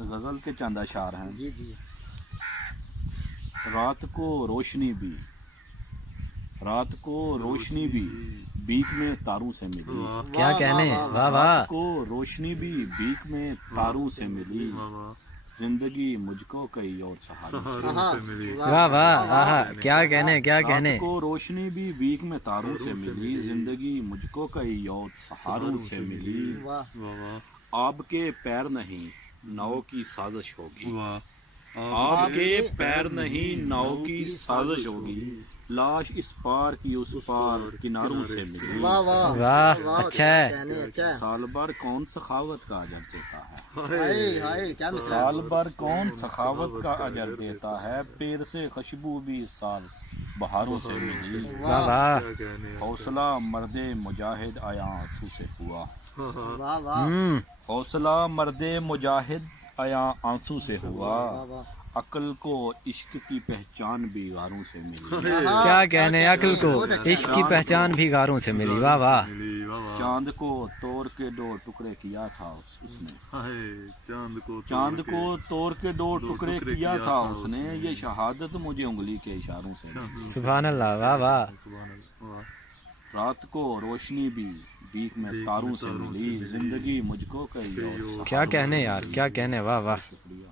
غزل کے چند اشعار ہیں. جی جی. رات کو روشنی بھی، رات کو روشنی بھی بیک میں تاروں سے ملی. کیا کہنے، واہ واہ. رات کو روشنی بھی بیک میں تاروں سے ملی، زندگی مجھ کو کئی اور سہاروں سے ملی. واہ واہ، آہا کیا کہنے کیا کہنے. رات کو روشنی بھی بیک میں تاروں سے ملی، زندگی مجھ کو کئی اور سہاروں سے ملی. آپ کے پیر نہیں ناؤ کی سازش ہوگی، آپ کے پیر نہیں ناؤ کی سازش ہوگی، لاش اس پار کی اس پار کناروں سے ملی. واہ واہ واہ اچھا ہے. کہنے اچھا ہے. سال بھر کون سخاوت کا اجر دیتا ہے، ہائے ہائے کیا مثال. سال بھر کون سخاوت کا اجر دیتا ہے، پیر سے خوشبو بھی اس سال بہاروں سے ملی. واہ واہ. حوصلہ مرد مجاہد آیا آنسو سے ہوا، واہ واہ. حوصلہ مرد مجاہد آیا آنسو سے ہوا، واہ واہ. عقل کو عشق کی پہچان بھی غاروں سے ملی. کیا کہنے، عقل کو عشق کی پہچان بھی غاروں سے ملی. واہ واہ. چاند کو توڑ کے دو ٹکڑے کیا تھا اس نے، چاند کو توڑ کے دو ٹکڑے کیا تھا اس نے، یہ شہادت مجھے انگلی کے اشاروں سے ملی. سبحان اللہ. واہ واہ. رات کو روشنی بھی بیک میں تاروں سے ملی، زندگی مجھ کو کئی اور کیا کہنے یار، کیا کہنے. واہ واہ. شکریہ.